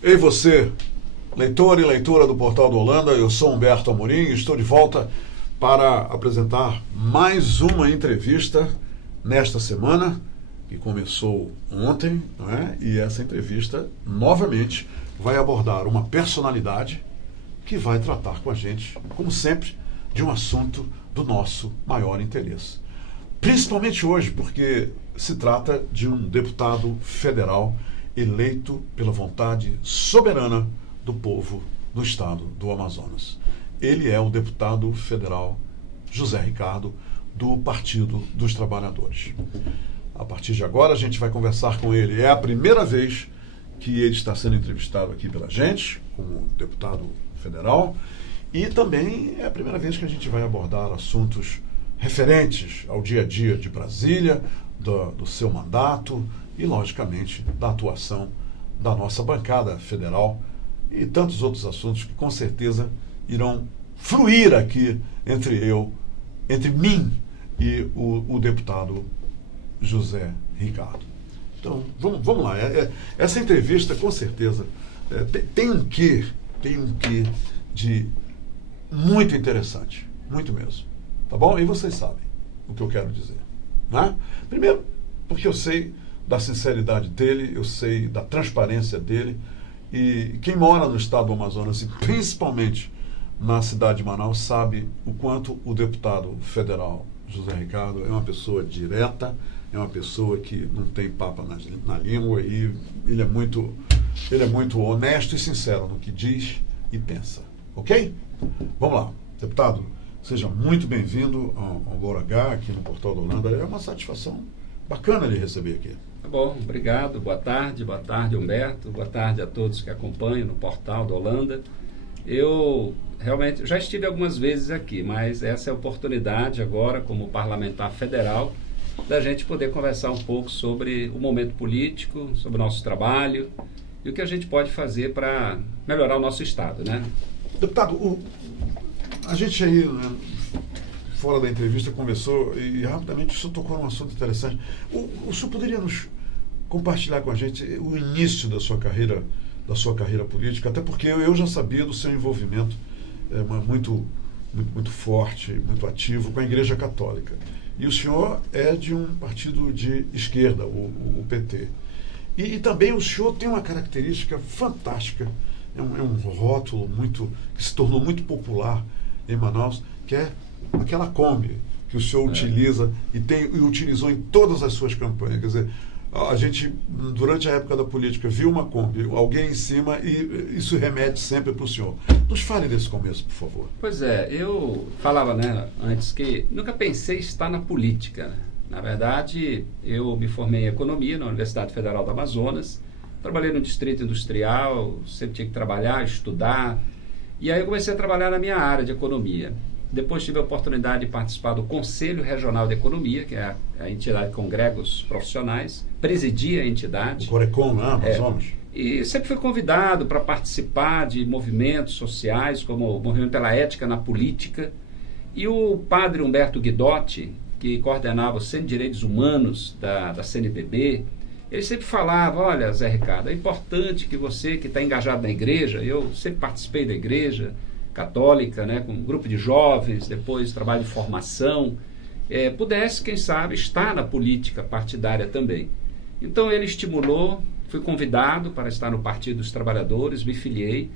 Ei você, leitor e leitora do Portal do Holanda, eu sou Humberto Amorim e estou de volta para apresentar mais uma entrevista nesta semana, que começou ontem, não é? E essa entrevista, novamente, vai abordar uma personalidade que vai tratar com a gente, como sempre, de um assunto do nosso maior interesse. Principalmente hoje, porque se trata de um deputado federal eleito pela vontade soberana do povo do estado do Amazonas. Ele é o deputado federal José Ricardo, do Partido dos Trabalhadores. A partir de agora a gente vai conversar com ele. É a primeira vez que ele está sendo entrevistado aqui pela gente, como deputado federal, e também é a primeira vez que a gente vai abordar assuntos referentes ao dia a dia de Brasília, do seu mandato e, logicamente, da atuação da nossa bancada federal e tantos outros assuntos que, com certeza, irão fluir aqui entre mim e o deputado José Ricardo. Então, vamos lá. Essa entrevista, com certeza, tem um quê de muito interessante, muito mesmo. Tá bom? E vocês sabem o que eu quero dizer. Né? Primeiro, porque eu sei da sinceridade dele, eu sei da transparência dele, e quem mora no estado do Amazonas, e principalmente na cidade de Manaus, sabe o quanto o deputado federal José Ricardo é uma pessoa direta, é uma pessoa que não tem papa na língua, e ele é muito honesto e sincero no que diz e pensa. Ok? Vamos lá. Deputado, seja muito bem-vindo ao Bora H, aqui no Portal do Holanda. É uma satisfação bacana lhe receber aqui. Tá bom, obrigado. Boa tarde, Humberto. Boa tarde a todos que acompanham no Portal do Holanda. Eu realmente já estive algumas vezes aqui, mas essa é a oportunidade agora, como parlamentar federal, da gente poder conversar um pouco sobre o momento político, sobre o nosso trabalho e o que a gente pode fazer para melhorar o nosso estado, né? Deputado, a gente aí, né, fora da entrevista, conversou e rapidamente o senhor tocou num assunto interessante. O senhor poderia nos compartilhar com a gente o início da sua carreira política, até porque eu já sabia do seu envolvimento muito forte, muito ativo com a Igreja Católica. E o senhor é de um partido de esquerda, o PT. E também o senhor tem uma característica fantástica, é um rótulo que se tornou muito popular em Manaus, que é aquela Kombi que o senhor utiliza e utilizou em todas as suas campanhas. Quer dizer, a gente, durante a época da política, viu uma Kombi, alguém em cima, e isso remete sempre para o senhor. Nos fale desse começo, por favor. Pois é, eu falava, né, antes que nunca pensei estar na política. Na verdade, eu me formei em economia na Universidade Federal do Amazonas, trabalhei no Distrito Industrial, sempre tinha que trabalhar, estudar, e aí eu comecei a trabalhar na minha área de economia. Depois tive a oportunidade de participar do Conselho Regional de Economia, que é a entidade que congrega os profissionais, presidi a entidade. O Corecon, né, Amazonas? E sempre fui convidado para participar de movimentos sociais, como o Movimento pela Ética na Política. E o padre Humberto Guidotti, que coordenava o Centro de Direitos Humanos da CNBB, ele sempre falava: olha, Zé Ricardo, é importante que você que está engajado na igreja, eu sempre participei da igreja católica, né, com um grupo de jovens, depois trabalho de formação, pudesse, quem sabe, estar na política partidária também. Então ele estimulou, fui convidado para estar no Partido dos Trabalhadores, me filiei,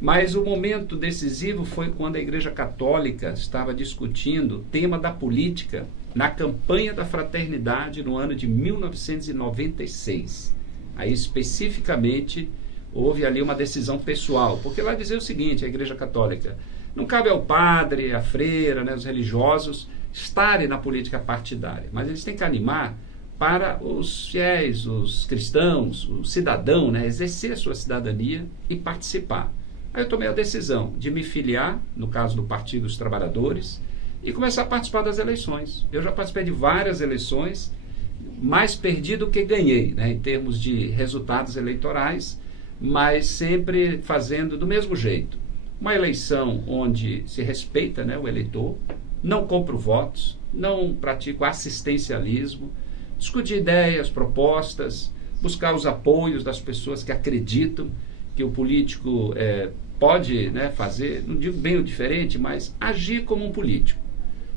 mas o momento decisivo foi quando a Igreja Católica estava discutindo o tema da política na campanha da fraternidade no ano de 1996. Aí, especificamente, houve ali uma decisão pessoal, porque lá dizia o seguinte, a Igreja Católica: não cabe ao padre, à freira, né, os religiosos, estarem na política partidária, mas eles têm que animar para os fiéis, os cristãos, o cidadão, né, exercer a sua cidadania e participar. Aí eu tomei a decisão de me filiar, no caso do Partido dos Trabalhadores, e começar a participar das eleições. Eu já participei de várias eleições, mais perdi do que ganhei, né, em termos de resultados eleitorais, mas sempre fazendo do mesmo jeito. Uma eleição onde se respeita, né, o eleitor, não compro votos, não pratico assistencialismo, discutir ideias, propostas, buscar os apoios das pessoas que acreditam que o político pode, né, fazer, não digo bem o diferente, mas agir como um político.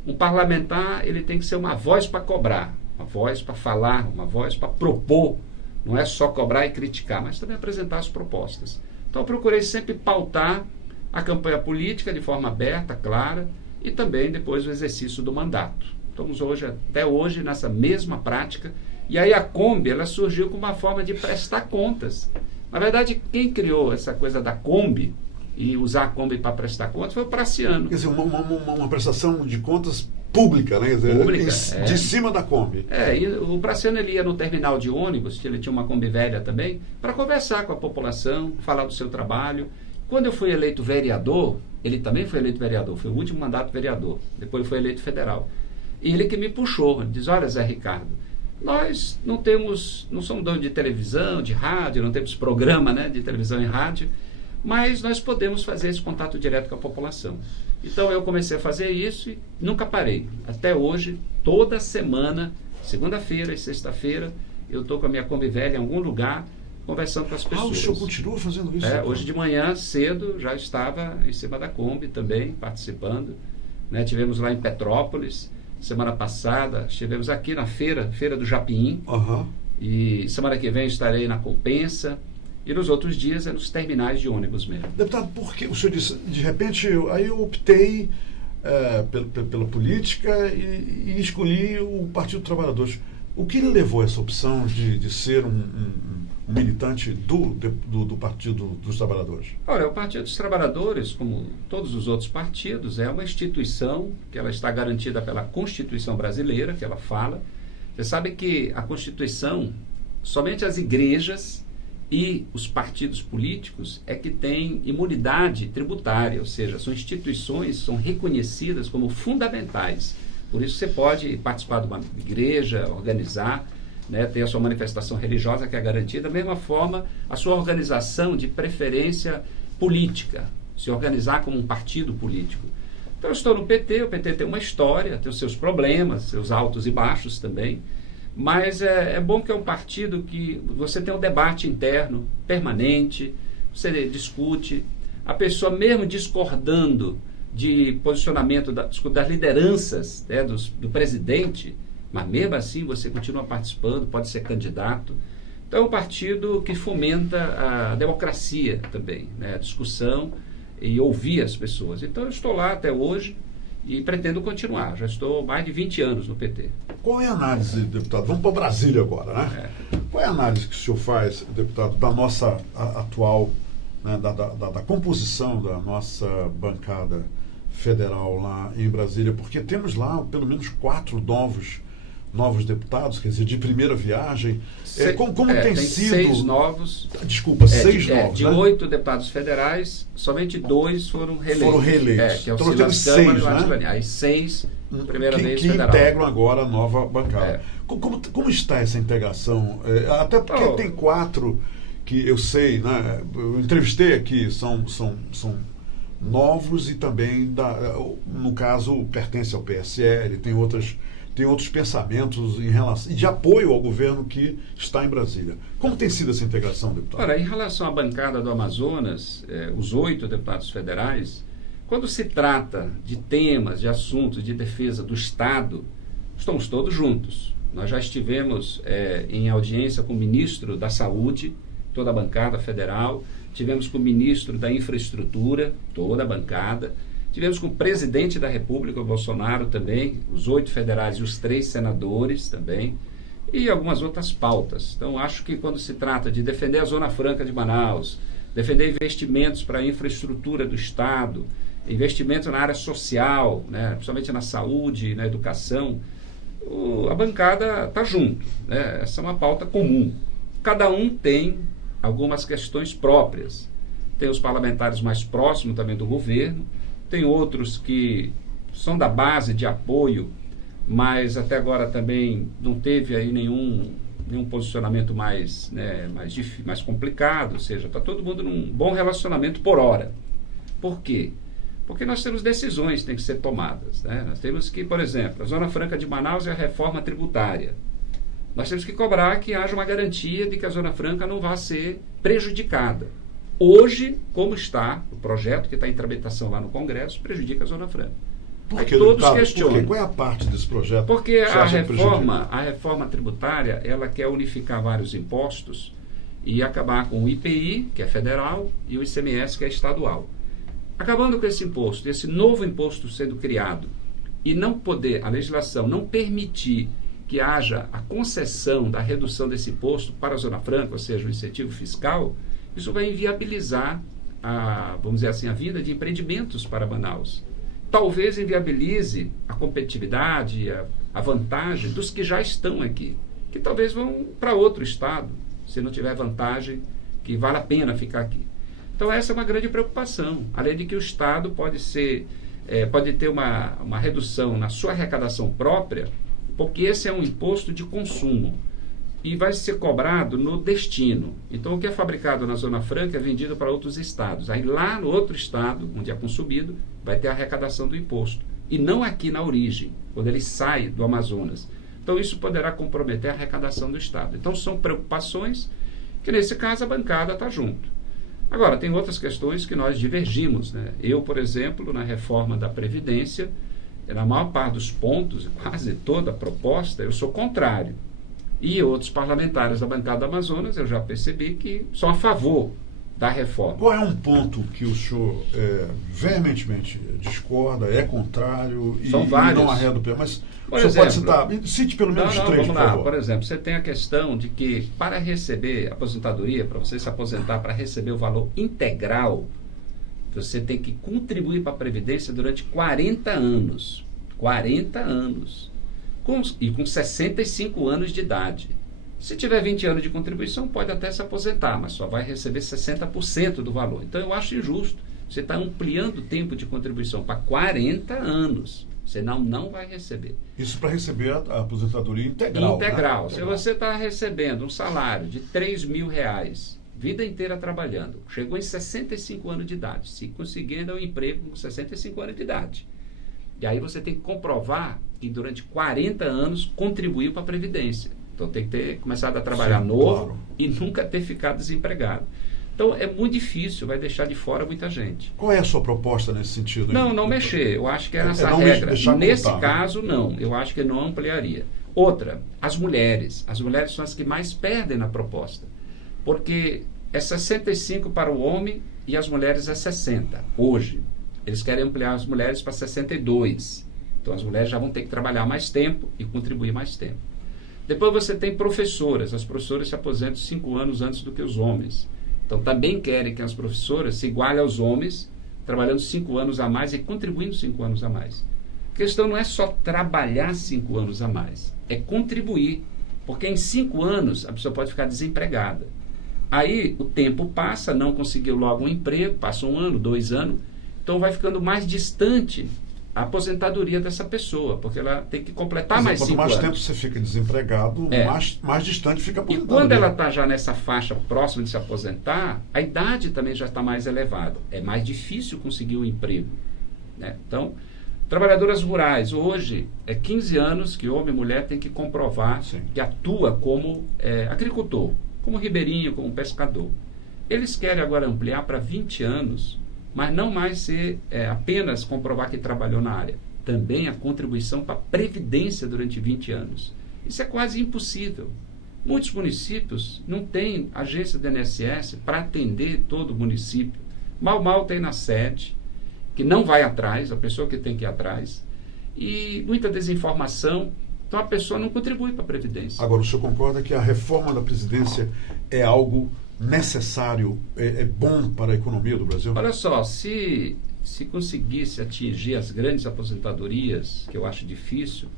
Um parlamentar, ele tem que ser uma voz para cobrar, uma voz para falar, uma voz para propor. Não é só cobrar e criticar, mas também apresentar as propostas. Então, eu procurei sempre pautar a campanha política de forma aberta, clara, e também depois o exercício do mandato. Estamos até hoje nessa mesma prática. E aí a Kombi, ela surgiu como uma forma de prestar contas. Na verdade, quem criou essa coisa da Kombi e usar a Kombi para prestar contas foi o Praciano. Quer dizer, uma prestação de contas pública, né? Pública, de cima da Kombi. E o Praciano, ele ia no terminal de ônibus, que ele tinha uma Kombi velha também, para conversar com a população, falar do seu trabalho. Quando eu fui eleito vereador, ele também foi eleito vereador, foi o último mandato vereador, depois ele foi eleito federal. E ele que me puxou, ele diz: olha, Zé Ricardo, nós não somos donos de televisão, de rádio, não temos programa, né, de televisão e rádio, mas nós podemos fazer esse contato direto com a população. Então eu comecei a fazer isso e nunca parei. Até hoje, toda semana, segunda-feira e sexta-feira, eu estou com a minha Kombi velha em algum lugar, conversando com as pessoas. O senhor continua fazendo isso? Hoje de manhã, cedo, já estava em cima da Kombi também, participando. Né? Tivemos lá em Petrópolis. Semana passada, estivemos aqui na feira do Japim, e semana que vem estarei na Compensa, e nos outros dias é nos terminais de ônibus mesmo. Deputado, por que o senhor disse, de repente, aí eu optei pela política e escolhi o Partido dos Trabalhadores. O que lhe levou a essa opção de ser um militante do Partido dos Trabalhadores? Olha, o Partido dos Trabalhadores, como todos os outros partidos, é uma instituição que ela está garantida pela Constituição brasileira, que ela fala. Você sabe que a Constituição, somente as igrejas e os partidos políticos é que têm imunidade tributária, ou seja, são instituições, são reconhecidas como fundamentais. Por isso você pode participar de uma igreja, organizar, né, ter a sua manifestação religiosa que é garantida. Da mesma forma, a sua organização de preferência política, se organizar como um partido político. Então eu estou no PT, o PT tem uma história, tem os seus problemas, seus altos e baixos também, mas é bom que é um partido que você tem um debate interno permanente, você discute, a pessoa mesmo discordando de posicionamento das lideranças, né, do presidente, mas mesmo assim você continua participando, pode ser candidato. Então é um partido que fomenta a democracia também, né, a discussão e ouvir as pessoas. Então eu estou lá até hoje e pretendo continuar. Já estou mais de 20 anos no PT. Qual é a análise, deputado? Vamos para Brasília agora, né? Qual é a análise que o senhor faz, deputado, da nossa atual, né, da composição da nossa bancada federal lá em Brasília? Porque temos lá pelo menos 4 novos deputados, quer dizer, de primeira viagem. Como tem sido... 6 novos. Desculpa, 6 novos. De 8 deputados federais, somente 2 foram reeleitos. Que é o então temos Silas 6, Câmara, né? Aí 6, primeira vez que federal. integram agora a nova bancada. Como está essa integração? Até porque tem 4 que eu sei, né? Eu entrevistei aqui, são novos e também, no caso, pertence ao PSL, tem outros pensamentos em relação de apoio ao governo que está em Brasília. Como tem sido essa integração, deputado? Ora, em relação à bancada do Amazonas, os 8 deputados federais, quando se trata de temas, de assuntos de defesa do Estado, estamos todos juntos. Nós já estivemos em audiência com o ministro da Saúde, toda a bancada federal, tivemos com o ministro da Infraestrutura, toda a bancada, tivemos com o presidente da República, o Bolsonaro também, os 8 federais e os 3 senadores também, e algumas outras pautas. Então, acho que quando se trata de defender a Zona Franca de Manaus, defender investimentos para a infraestrutura do Estado, investimentos na área social, né, principalmente na saúde, na educação, a bancada está junto, né? Essa é uma pauta comum. Cada um tem algumas questões próprias. Tem os parlamentares mais próximos também do governo, tem outros que são da base de apoio, mas até agora também não teve aí nenhum posicionamento mais complicado, ou seja, está todo mundo num bom relacionamento por hora. Por quê? Porque nós temos decisões que têm que ser tomadas, né? Nós temos que, por exemplo, a Zona Franca de Manaus é a reforma tributária. Nós temos que cobrar que haja uma garantia de que a Zona Franca não vá ser prejudicada. Hoje, como está o projeto que está em tramitação lá no Congresso, prejudica a Zona Franca. Por Aí que, todos deputado? questionam. Por quê? Qual é a parte desse projeto? Porque que você acha que prejudica? a reforma tributária, ela quer unificar vários impostos e acabar com o IPI, que é federal, e o ICMS, que é estadual. Acabando com esse imposto, esse novo imposto sendo criado, e não poder, a legislação não permitir que haja a concessão da redução desse imposto para a Zona Franca, ou seja, o incentivo fiscal, isso vai inviabilizar vamos dizer assim, a vida de empreendimentos para Manaus. Talvez inviabilize a competitividade, a vantagem dos que já estão aqui, que talvez vão para outro estado, se não tiver vantagem que vale a pena ficar aqui. Então essa é uma grande preocupação, além de que o estado pode ter uma redução na sua arrecadação própria, porque esse é um imposto de consumo e vai ser cobrado no destino. Então, o que é fabricado na Zona Franca é vendido para outros estados. Aí, lá no outro estado, onde é consumido, vai ter a arrecadação do imposto. E não aqui na origem, quando ele sai do Amazonas. Então, isso poderá comprometer a arrecadação do estado. Então, são preocupações que, nesse caso, a bancada está junto. Agora, tem outras questões que nós divergimos, né? Eu, por exemplo, na reforma da Previdência, na maior parte dos pontos, quase toda a proposta, eu sou contrário. E outros parlamentares da bancada do Amazonas, eu já percebi que são a favor da reforma. Qual é um ponto que o senhor veementemente discorda, é contrário e não arreda o pé? Mas o senhor pode citar, cite pelo menos três, vamos por lá. favor. Por exemplo, você tem a questão de que para receber aposentadoria, para você se aposentar, para receber o valor integral, você tem que contribuir para a Previdência durante 40 anos. 40 anos. E com 65 anos de idade. Se tiver 20 anos de contribuição, pode até se aposentar, mas só vai receber 60% do valor. Então, eu acho injusto. Você está ampliando o tempo de contribuição para 40 anos. Senão, não vai receber. Isso para receber a aposentadoria integral. Integral. Né? Se você está recebendo um salário de R$3.000, vida inteira trabalhando, chegou em 65 anos de idade, se conseguindo um emprego com 65 anos de idade. E aí você tem que comprovar que durante 40 anos contribuiu para a Previdência. Então tem que ter começado a trabalhar novo e nunca ter ficado desempregado. Então é muito difícil, vai deixar de fora muita gente. Qual é a sua proposta nesse sentido? Não mexer. Eu acho que é essa regra. Nesse caso, não. Eu acho que não ampliaria. Outra, as mulheres. As mulheres são as que mais perdem na proposta. Porque é 65 para o homem e as mulheres é 60, hoje. Eles querem ampliar as mulheres para 62. Então, as mulheres já vão ter que trabalhar mais tempo e contribuir mais tempo. Depois você tem professoras. As professoras se aposentam 5 anos antes do que os homens. Então, também querem que as professoras se igualem aos homens, trabalhando 5 anos a mais e contribuindo 5 anos a mais. A questão não é só trabalhar 5 anos a mais, é contribuir. Porque em 5 anos a pessoa pode ficar desempregada. Aí o tempo passa, não conseguiu logo um emprego, passa 1 ano, 2 anos, então vai ficando mais distante a aposentadoria dessa pessoa, porque ela tem que completar mais 5 anos. Quanto mais tempo você fica desempregado, mais distante fica a aposentadoria. E quando ela está já nessa faixa próxima de se aposentar, a idade também já está mais elevada. É mais difícil conseguir um emprego, né? Então, trabalhadoras rurais, hoje é 15 anos que homem e mulher tem que comprovar que atua como agricultor, como ribeirinho, como pescador. Eles querem agora ampliar para 20 anos, mas não mais ser apenas comprovar que trabalhou na área. Também a contribuição para a Previdência durante 20 anos. Isso é quase impossível. Muitos municípios não têm agência do INSS para atender todo o município. Mal tem na sede, que não vai atrás, a pessoa que tem que ir atrás, e muita desinformação. Então a pessoa não contribui para a Previdência. Agora, o senhor concorda que a reforma da Previdência é algo necessário, é bom para a economia do Brasil? Olha só, se conseguisse atingir as grandes aposentadorias, que eu acho difícil,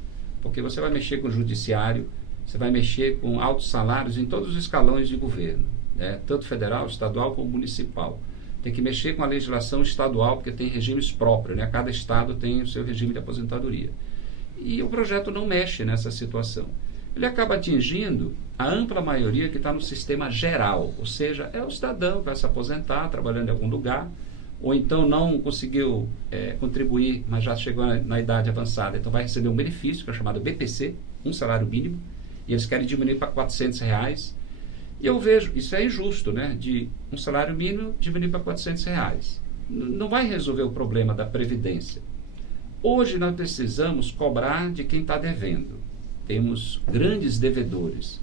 porque você vai mexer com o judiciário, você vai mexer com altos salários em todos os escalões de governo, né? Tanto federal, estadual como municipal. Tem que mexer com a legislação estadual, porque tem regimes próprios, né? Cada estado tem o seu regime de aposentadoria. E o projeto não mexe nessa situação. Ele acaba atingindo a ampla maioria que está no sistema geral, ou seja, é o cidadão que vai se aposentar trabalhando em algum lugar, ou então não conseguiu contribuir, mas já chegou na idade avançada, então vai receber um benefício, que é chamado BPC, um salário mínimo, e eles querem diminuir para R$400. E eu vejo, isso é injusto, né? De um salário mínimo diminuir para R$ 400. Não vai resolver o problema da Previdência. Hoje nós precisamos cobrar de quem está devendo. Temos grandes devedores.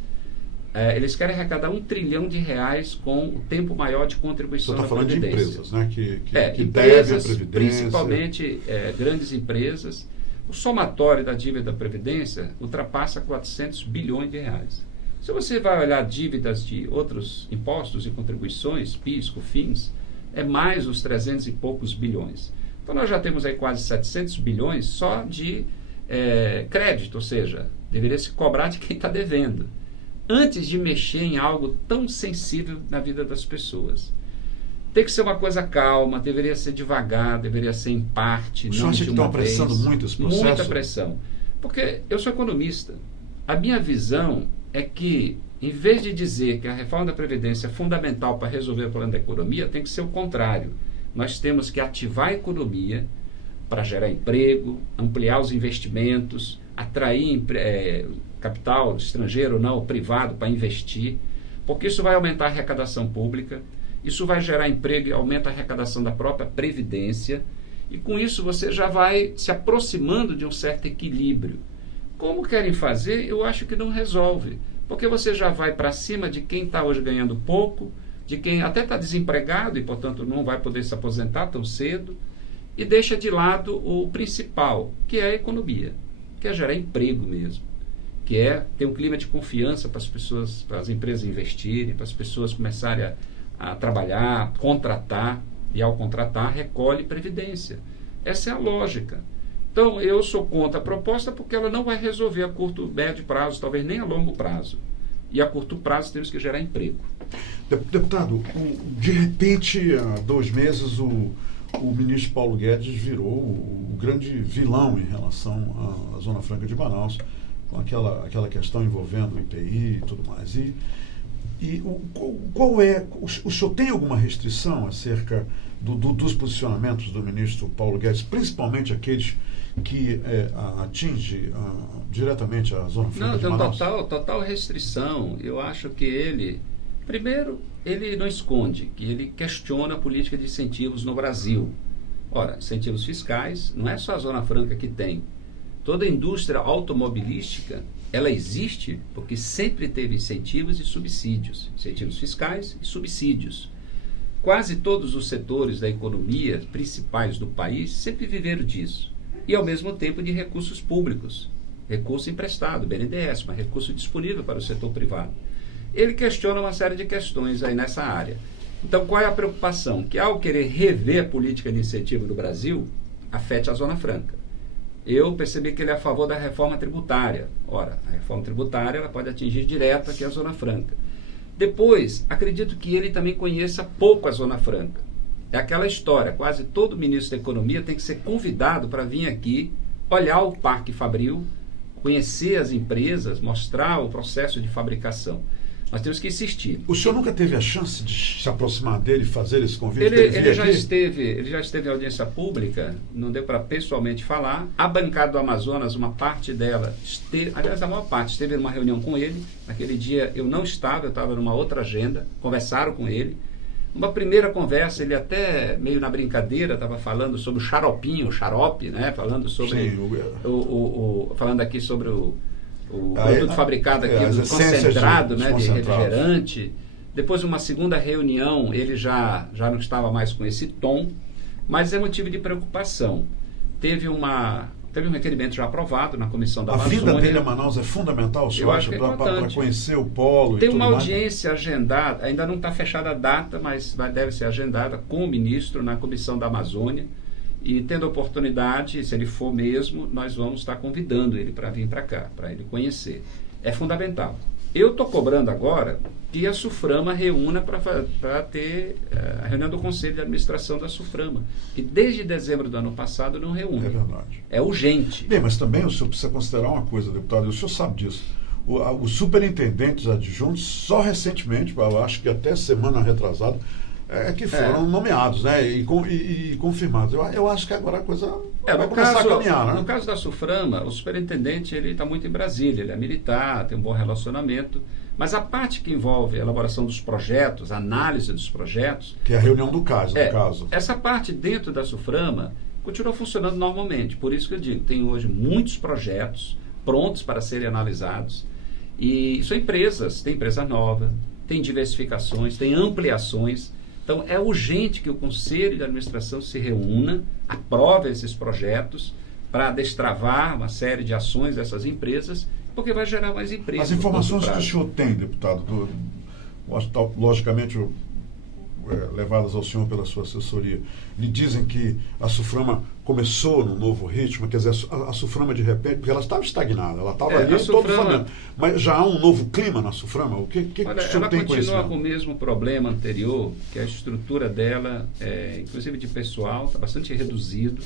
Eles querem arrecadar R$ 1 trilhão com o tempo maior de contribuição da Previdência. Você está falando de empresas, né? Que Empresas, devem a Previdência. Principalmente grandes empresas. O somatório da dívida da Previdência ultrapassa R$ 400 bilhões. Se você vai olhar dívidas de outros impostos e contribuições, PIS, COFINS, é mais os 300 e poucos bilhões. Então nós já temos aí quase 700 bilhões só de crédito, ou seja, deveria se cobrar de quem está devendo, antes de mexer em algo tão sensível na vida das pessoas. Tem que ser uma coisa calma, deveria ser devagar, deveria ser em parte, não de uma vez. Você acha que estão apressando muito esse processo? Muita pressão. Porque eu sou economista. A minha visão é que, em vez de dizer que a reforma da Previdência é fundamental para resolver o problema da economia, tem que ser o contrário. Nós temos que ativar a economia para gerar emprego, ampliar os investimentos, atrair capital estrangeiro, não, privado, para investir, porque isso vai aumentar a arrecadação pública, isso vai gerar emprego e aumenta a arrecadação da própria Previdência, e com isso você já vai se aproximando de um certo equilíbrio. Como querem fazer, eu acho que não resolve, porque você já vai para cima de quem está hoje ganhando pouco, de quem até está desempregado e, portanto, não vai poder se aposentar tão cedo, e deixa de lado o principal, que é a economia, que é gerar emprego mesmo, que é ter um clima de confiança para as pessoas, para as empresas investirem, para as pessoas começarem a trabalhar, contratar, e ao contratar recolhe previdência. Essa é a lógica. Então, eu sou contra a proposta porque ela não vai resolver a curto, médio prazo, talvez nem a longo prazo. E a curto prazo temos que gerar emprego. Deputado, de repente, há 2 meses, o ministro Paulo Guedes virou o grande vilão em relação à Zona Franca de Manaus, com aquela questão envolvendo o IPI e tudo mais. Qual é? O senhor tem alguma restrição acerca dos posicionamentos do ministro Paulo Guedes, principalmente aqueles que atinge diretamente a Zona Franca de Manaus? Não, tem total restrição. Eu acho que ele, primeiro, ele não esconde, que ele questiona a política de incentivos no Brasil. Ora, incentivos fiscais, não é só a Zona Franca que tem. Toda a indústria automobilística, ela existe porque sempre teve incentivos e subsídios, incentivos fiscais e subsídios. Quase todos os setores da economia principais do país sempre viveram disso. E, ao mesmo tempo, de recursos públicos, recurso emprestado, BNDES, mas recurso disponível para o setor privado. Ele questiona uma série de questões aí nessa área. Então, qual é a preocupação? Que, ao querer rever a política de incentivo do Brasil, afete a Zona Franca. Eu percebi que ele é a favor da reforma tributária. Ora, a reforma tributária ela pode atingir direto aqui a Zona Franca. Depois, acredito que ele também conheça pouco a Zona Franca. É aquela história, quase todo ministro da Economia tem que ser convidado para vir aqui, olhar o Parque Fabril, conhecer as empresas, mostrar o processo de fabricação. Nós temos que insistir. O senhor nunca teve a chance de se aproximar dele e fazer esse convite? Ele já esteve em audiência pública, não deu para pessoalmente falar. A bancada do Amazonas, uma parte dela, aliás, a maior parte, esteve numa reunião com ele. Naquele dia eu não estava, eu estava numa outra agenda, conversaram com ele. Uma primeira conversa, ele até meio na brincadeira estava falando sobre o xarope, né? Falando sobre falando aqui sobre o produto fabricado aqui do concentrado, né, de refrigerante. Depois, uma segunda reunião, ele já não estava mais com esse tom, mas é motivo de preocupação. Teve um requerimento já aprovado na Comissão da Amazônia. A vinda dele a Manaus é fundamental, o senhor acha, para conhecer o polo e tudo mais? Tem uma audiência agendada, ainda não está fechada a data, mas deve ser agendada com o ministro na Comissão da Amazônia. E tendo a oportunidade, se ele for mesmo, nós vamos estar convidando ele para vir para cá, para ele conhecer. É fundamental. Eu estou cobrando agora que a SUFRAMA reúna para ter a reunião do Conselho de Administração da SUFRAMA, que desde dezembro do ano passado não reúne. É verdade. É urgente. Bem, mas também o senhor precisa considerar uma coisa, deputado, e o senhor sabe disso. Os superintendentes adjuntos, só recentemente, eu acho que até semana retrasada, que foram nomeados, né, e confirmados. Eu acho que agora a coisa vai começar a caminhar, né? No caso da SUFRAMA, o superintendente está muito em Brasília, ele é militar, tem um bom relacionamento, Mas a parte que envolve a elaboração dos projetos, a análise dos projetos... Que é a reunião do caso, no caso. Essa parte dentro da SUFRAMA continua funcionando normalmente. Por isso que eu digo, tem hoje muitos projetos prontos para serem analisados. E são empresas, tem empresa nova, tem diversificações, tem ampliações. Então, é urgente que o Conselho de Administração se reúna, aprove esses projetos para destravar uma série de ações dessas empresas, porque vai gerar mais emprego. As informações que o senhor tem, deputado, logicamente levadas ao senhor pela sua assessoria, lhe dizem que a SUFRAMA começou num novo ritmo, quer dizer, a SUFRAMA de repente, porque ela estava estagnada, ela estava ali todos sabendo, mas já há um novo clima na SUFRAMA? O que o senhor tem conhecimento? Ela continua com o mesmo problema anterior, que a estrutura dela, inclusive de pessoal, está bastante reduzido.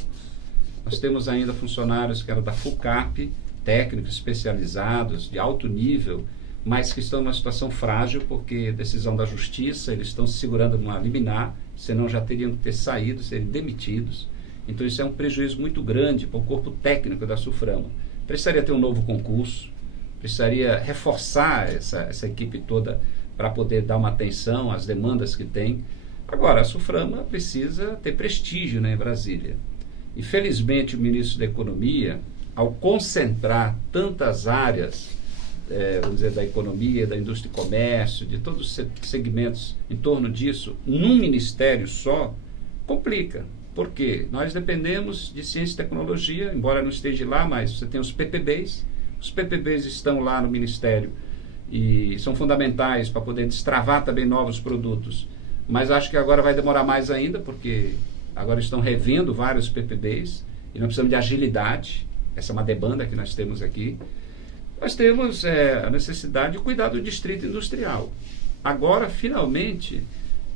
Nós temos ainda funcionários que eram da FUCAP, técnicos especializados, de alto nível, mas que estão numa situação frágil, porque decisão da justiça, eles estão se segurando numa liminar, senão já teriam que ter saído, serem demitidos. Então isso é um prejuízo muito grande para o corpo técnico da SUFRAMA. Precisaria ter um novo concurso, precisaria reforçar essa equipe toda para poder dar uma atenção às demandas que tem. Agora, a SUFRAMA precisa ter prestígio, né, em Brasília. Infelizmente, o ministro da Economia, ao concentrar tantas áreas, vamos dizer, da economia, da indústria e comércio, de todos os segmentos em torno disso, num ministério só, complica. Por quê? Nós dependemos de ciência e tecnologia, embora não esteja lá, mas você tem os PPBs. Os PPBs estão lá no ministério e são fundamentais para poder destravar também novos produtos. Mas acho que agora vai demorar mais ainda, porque agora estão revendo vários PPBs e nós precisamos de agilidade. Essa é uma demanda que nós temos aqui. Nós temos a necessidade de cuidar do distrito industrial. Agora, finalmente,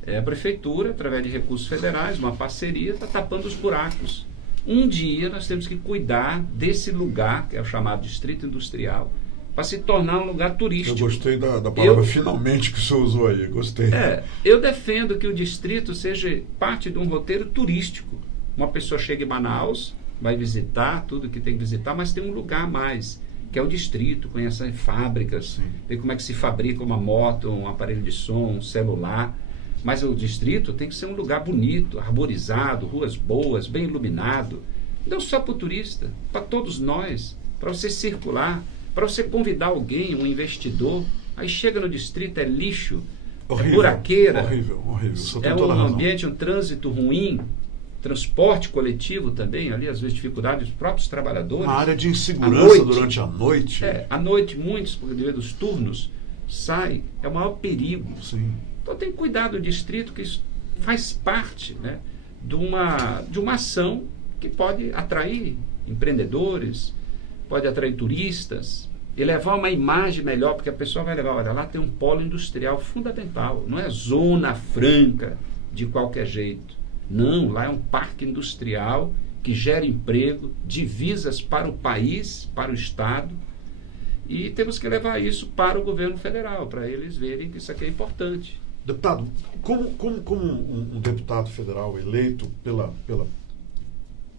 a prefeitura, através de recursos federais, uma parceria, está tapando os buracos. Um dia nós temos que cuidar desse lugar, que é o chamado distrito industrial, para se tornar um lugar turístico. Eu gostei da palavra finalmente que o senhor usou aí, gostei. Eu defendo que o distrito seja parte de um roteiro turístico. Uma pessoa chega em Manaus, vai visitar tudo que tem que visitar, mas tem um lugar a mais, que é o distrito, conhece fábricas, ver como é que se fabrica uma moto, um aparelho de som, um celular. Mas o distrito tem que ser um lugar bonito, arborizado, ruas boas, bem iluminado. Não só para o turista, para todos nós, para você circular, para você convidar alguém, um investidor. Aí chega no distrito, é lixo, horrível, é buraqueira, horrível. É um ambiente, um trânsito ruim, transporte coletivo também, ali às vezes dificuldade dos próprios trabalhadores. Uma área de insegurança durante a noite. À noite, muitos, por devido dos turnos, saem, é o maior perigo. Sim. Então tem que cuidar do distrito, que isso faz parte, né, de uma ação que pode atrair empreendedores, pode atrair turistas e levar uma imagem melhor, porque a pessoa vai levar, olha, lá tem um polo industrial fundamental, não é zona franca de qualquer jeito. Não, lá é um parque industrial que gera emprego, divisas para o país, para o Estado, e temos que levar isso para o governo federal, para eles verem que isso aqui é importante. Deputado, como um deputado federal eleito pela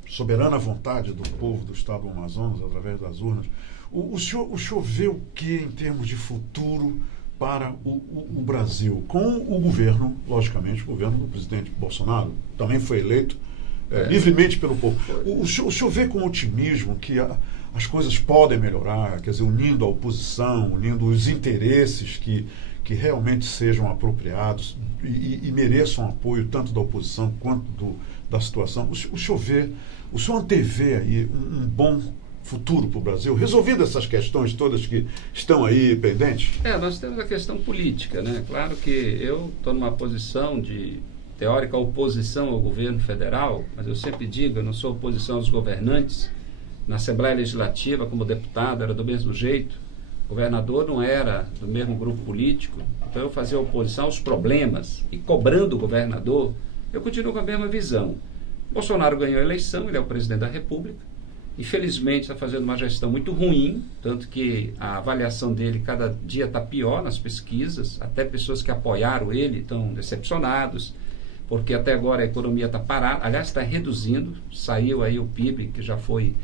soberana vontade do povo do Estado do Amazonas, através das urnas, o senhor vê o que em termos de futuro para o Brasil? Com o governo, logicamente, o governo do presidente Bolsonaro, também foi eleito livremente pelo povo. O senhor vê com otimismo que as coisas podem melhorar, quer dizer, unindo a oposição, unindo os interesses que realmente sejam apropriados e mereçam apoio tanto da oposição quanto da situação. O senhor antevê aí um bom futuro para o Brasil, resolvendo essas questões todas que estão aí pendentes? Nós temos a questão política, né? Claro que eu estou numa posição de teórica oposição ao governo federal, mas eu sempre digo, eu não sou oposição aos governantes. Na Assembleia Legislativa, como deputado, era do mesmo jeito. O governador não era do mesmo grupo político, então eu fazia oposição aos problemas e cobrando o governador, eu continuo com a mesma visão. Bolsonaro ganhou a eleição, ele é o presidente da República, infelizmente está fazendo uma gestão muito ruim, tanto que a avaliação dele cada dia está pior nas pesquisas, até pessoas que apoiaram ele estão decepcionados, porque até agora a economia está parada, aliás está reduzindo, saiu aí o PIB que já foi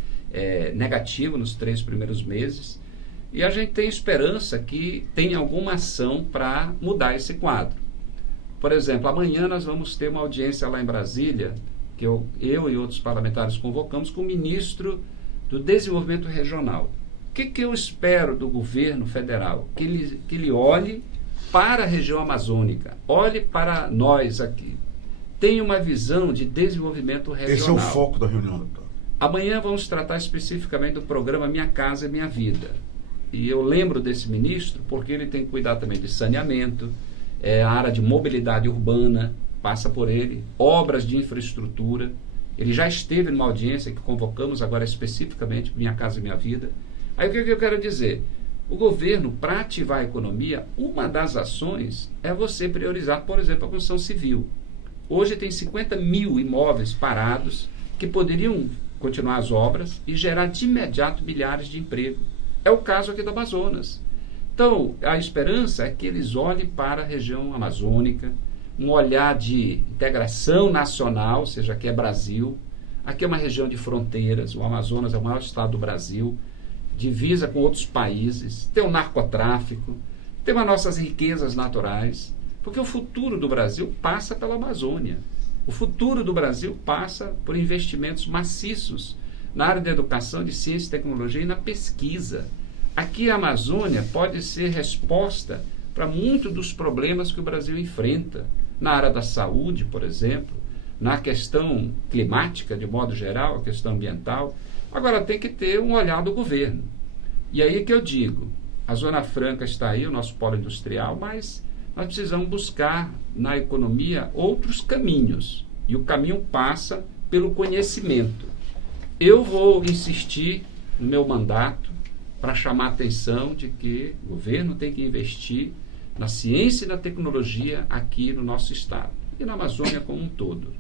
negativo nos 3 primeiros meses. E a gente tem esperança que tenha alguma ação para mudar esse quadro. Por exemplo, amanhã nós vamos ter uma audiência lá em Brasília, que eu e outros parlamentares convocamos, com o ministro do Desenvolvimento Regional. O que eu espero do governo federal? Que ele olhe para a região amazônica, olhe para nós aqui, tenha uma visão de desenvolvimento regional. Esse é o foco da reunião, deputado. Amanhã vamos tratar especificamente do programa Minha Casa Minha Vida. E eu lembro desse ministro porque ele tem que cuidar também de saneamento, a área de mobilidade urbana passa por ele, obras de infraestrutura. Ele já esteve numa audiência que convocamos agora especificamente Minha Casa Minha Vida. Aí o que eu quero dizer? O governo, para ativar a economia, uma das ações é você priorizar, por exemplo, a construção civil. Hoje tem 50 mil imóveis parados que poderiam continuar as obras e gerar de imediato milhares de empregos. É o caso aqui do Amazonas. Então, a esperança é que eles olhem para a região amazônica, um olhar de integração nacional, ou seja, aqui é Brasil, aqui é uma região de fronteiras, o Amazonas é o maior estado do Brasil, divisa com outros países, tem o narcotráfico, tem as nossas riquezas naturais, porque o futuro do Brasil passa pela Amazônia. O futuro do Brasil passa por investimentos maciços na área da educação, de ciência e tecnologia e na pesquisa. Aqui a Amazônia pode ser resposta para muitos dos problemas que o Brasil enfrenta, na área da saúde, por exemplo, na questão climática, de modo geral, a questão ambiental. Agora tem que ter um olhar do governo. E aí que eu digo, a Zona Franca está aí, o nosso polo industrial, mas nós precisamos buscar na economia outros caminhos. E o caminho passa pelo conhecimento. Eu vou insistir no meu mandato para chamar a atenção de que o governo tem que investir na ciência e na tecnologia aqui no nosso estado e na Amazônia como um todo.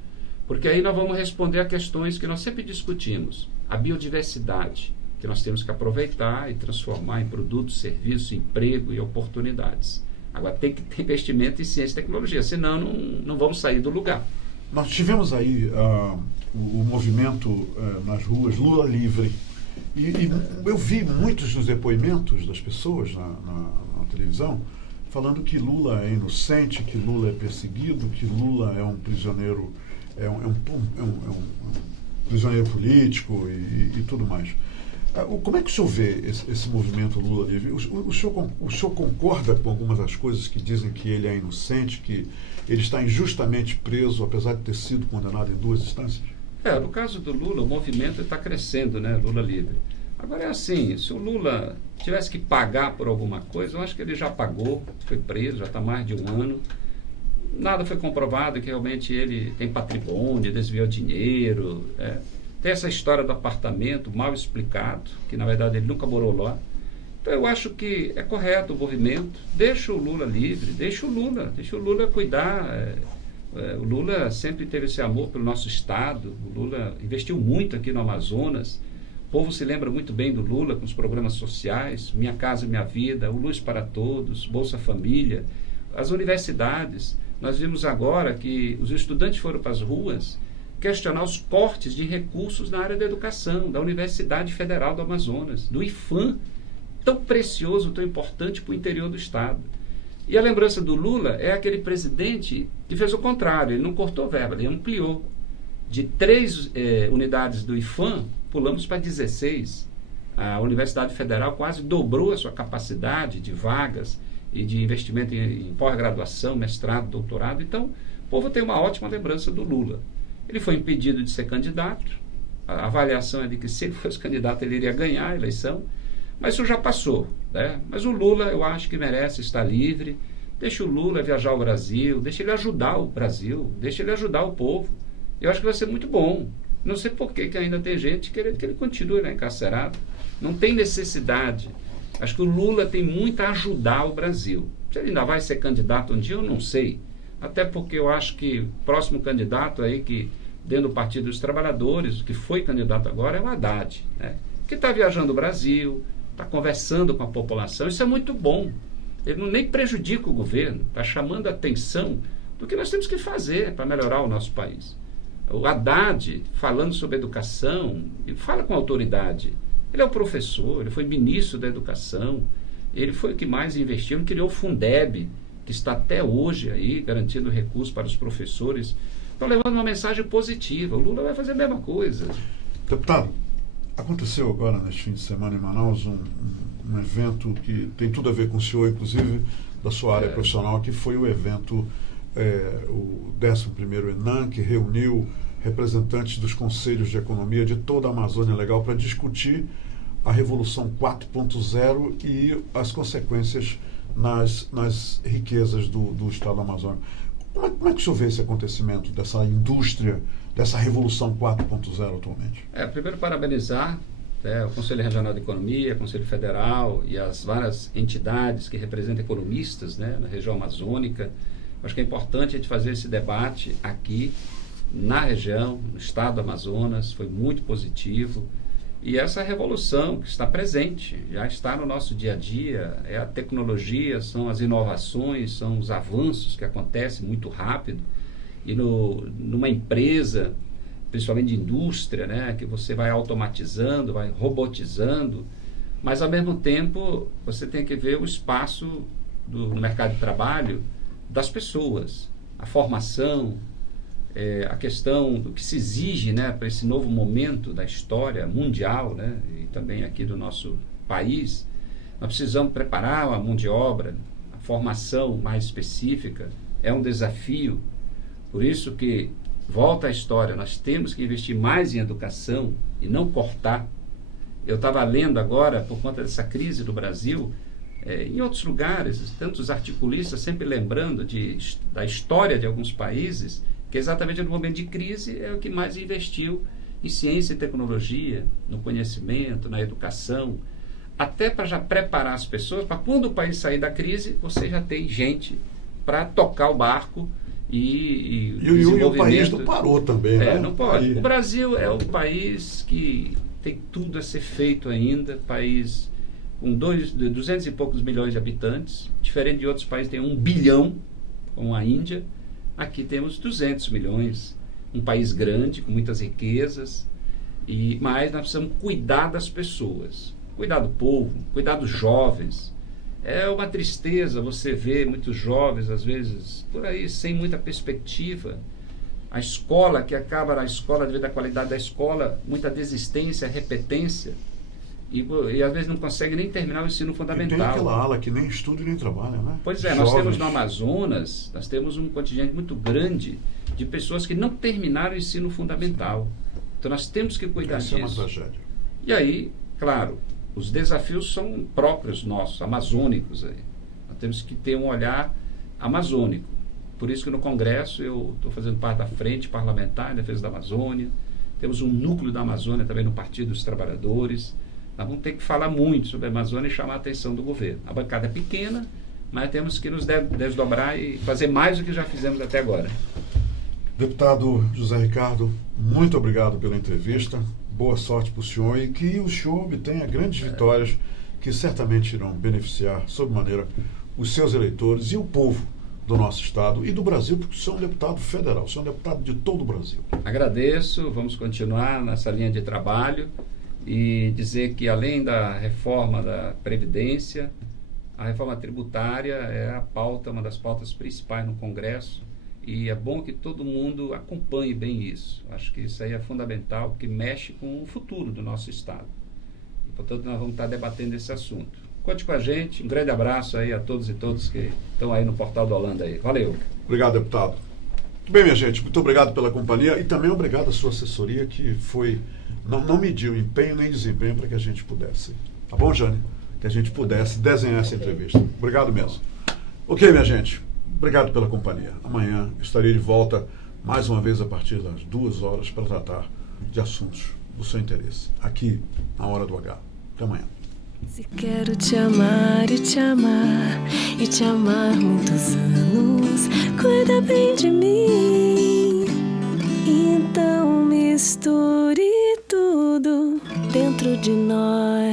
Porque aí nós vamos responder a questões que nós sempre discutimos. A biodiversidade, que nós temos que aproveitar e transformar em produtos, serviços, emprego e oportunidades. Agora tem que ter investimento em ciência e tecnologia, senão não vamos sair do lugar. Nós tivemos aí o movimento nas ruas Lula Livre. E eu vi muitos dos depoimentos das pessoas na televisão falando que Lula é inocente, que Lula é perseguido, que Lula é um prisioneiro, prisioneiro político e tudo mais. Como é que o senhor vê esse movimento Lula Livre? O senhor concorda com algumas das coisas que dizem que ele é inocente, que ele está injustamente preso, apesar de ter sido condenado em 2 instâncias? No caso do Lula, o movimento está crescendo, né? Lula Livre. Agora é assim, se o Lula tivesse que pagar por alguma coisa, eu acho que ele já pagou, foi preso, já está mais de 1 ano. Nada foi comprovado que realmente ele tem patrimônio, desviou dinheiro. Tem essa história do apartamento mal explicado, que na verdade ele nunca morou lá. Então eu acho que é correto o movimento, deixa o Lula livre, deixa o Lula cuidar. O Lula sempre teve esse amor pelo nosso estado, o Lula investiu muito aqui no Amazonas, o povo se lembra muito bem do Lula com os programas sociais, Minha Casa Minha Vida, o Luz para Todos, Bolsa Família, as universidades. Nós vimos agora que os estudantes foram para as ruas questionar os cortes de recursos na área da educação, da Universidade Federal do Amazonas, do IFAM, tão precioso, tão importante para o interior do estado. E a lembrança do Lula é aquele presidente que fez o contrário, ele não cortou verba, ele ampliou. De 3 unidades do IFAM, pulamos para 16. A Universidade Federal quase dobrou a sua capacidade de vagas e de investimento em pós-graduação, mestrado, doutorado. Então, o povo tem uma ótima lembrança do Lula. Ele foi impedido de ser candidato, a avaliação é de que se ele fosse candidato ele iria ganhar a eleição, mas isso já passou, né? Mas o Lula eu acho que merece estar livre, deixa o Lula viajar ao Brasil, deixa ele ajudar o Brasil, deixa ele ajudar o povo. Eu acho que vai ser muito bom. Não sei por que ainda tem gente querendo que ele continue encarcerado. Não tem necessidade. Acho que o Lula tem muito a ajudar o Brasil. Se ele ainda vai ser candidato um dia, eu não sei. Até porque eu acho que o próximo candidato aí, que dentro do Partido dos Trabalhadores, que foi candidato agora, é o Haddad, né? Que está viajando o Brasil, está conversando com a população. Isso é muito bom. Ele não nem prejudica o governo, está chamando a atenção do que nós temos que fazer para melhorar o nosso país. O Haddad, falando sobre educação, ele fala com autoridade. Ele é o professor, ele foi ministro da Educação, ele foi o que mais investiu, ele criou o Fundeb, que está até hoje aí garantindo recursos para os professores. Estão levando uma mensagem positiva. O Lula vai fazer a mesma coisa. Deputado, aconteceu agora, neste fim de semana, em Manaus, um evento que tem tudo a ver com o senhor, inclusive da sua área profissional, que foi o evento, o 11º ENAM, que reuniu representantes dos conselhos de economia de toda a Amazônia Legal para discutir a Revolução 4.0 e as consequências nas riquezas do Estado da Amazônia. Como é que o senhor vê esse acontecimento, dessa indústria, dessa Revolução 4.0 atualmente? Primeiro, parabenizar o Conselho Regional de Economia, Conselho Federal e as várias entidades que representam economistas, na região amazônica. Acho que é importante a gente fazer esse debate aqui, na região, no estado do Amazonas. Foi muito positivo. E essa revolução que está presente, já está no nosso dia a dia, é a tecnologia, são as inovações, são os avanços que acontecem muito rápido. E numa empresa, principalmente de indústria, que você vai automatizando, vai robotizando, mas ao mesmo tempo você tem que ver o espaço no mercado de trabalho das pessoas, a formação, a questão do que se exige para esse novo momento da história mundial, e também aqui do nosso país. Nós precisamos preparar a mão de obra, a formação mais específica é um desafio. Por isso que, volta à história, nós temos que investir mais em educação e não cortar. Eu estava lendo agora, por conta dessa crise do Brasil, em outros lugares, tantos articulistas sempre lembrando da história de alguns países, que exatamente no momento de crise é o que mais investiu em ciência e tecnologia, no conhecimento, na educação, até para já preparar as pessoas, para quando o país sair da crise, você já tem gente para tocar o barco e o país não parou também, né? Não pode. O Brasil é o país que tem tudo a ser feito ainda, país com 200 e poucos milhões de habitantes, diferente de outros países, tem 1 bilhão, como a Índia. Aqui temos 200 milhões, um país grande, com muitas riquezas, mas nós precisamos cuidar das pessoas, cuidar do povo, cuidar dos jovens. É uma tristeza você ver muitos jovens, às vezes, por aí, sem muita perspectiva. A escola, que acaba na escola, devido à qualidade da escola, muita desistência, repetência, e às vezes não consegue nem terminar o ensino fundamental. E tem aquela ala que nem estuda e nem trabalha, né? Pois é, nós temos no Amazonas, nós temos um contingente muito grande de pessoas que não terminaram o ensino fundamental. Então nós temos que cuidar disso. Isso é uma tragédia. E aí, claro, os desafios são próprios nossos, amazônicos. Aí. Nós temos que ter um olhar amazônico. Por isso que no Congresso eu estou fazendo parte da Frente Parlamentar em Defesa da Amazônia. Temos um núcleo da Amazônia também no Partido dos Trabalhadores. Nós vamos ter que falar muito sobre a Amazônia e chamar a atenção do governo. A bancada é pequena, mas temos que nos desdobrar e fazer mais do que já fizemos até agora. Deputado José Ricardo, muito obrigado pela entrevista. Boa sorte para o senhor e que o senhor obtenha grandes vitórias que certamente irão beneficiar, sobremaneira, os seus eleitores e o povo do nosso estado e do Brasil, porque o senhor é um deputado federal, o senhor é um deputado de todo o Brasil. Agradeço, vamos continuar nessa linha de trabalho. E dizer que, além da reforma da Previdência, a reforma tributária é a pauta, uma das pautas principais no Congresso, e é bom que todo mundo acompanhe bem isso. Acho que isso aí é fundamental, porque mexe com o futuro do nosso Estado. E, portanto, nós vamos estar debatendo esse assunto. Conte com a gente, um grande abraço aí a todos e todas que estão aí no Portal do Holanda aí. Valeu. Obrigado, deputado. Muito bem, minha gente, muito obrigado pela companhia e também obrigado à sua assessoria, que foi... Não mediu empenho nem desempenho para que a gente pudesse. Tá bom, Jane? Que a gente pudesse desenhar essa entrevista. Obrigado mesmo. Ok, minha gente. Obrigado pela companhia. Amanhã estarei de volta mais uma vez a partir das 2 horas para tratar de assuntos do seu interesse. Aqui, na Hora do H. Até amanhã. Se quero te amar e te amar e te amar muitos anos, cuida bem de mim. Então misture tudo dentro de nós.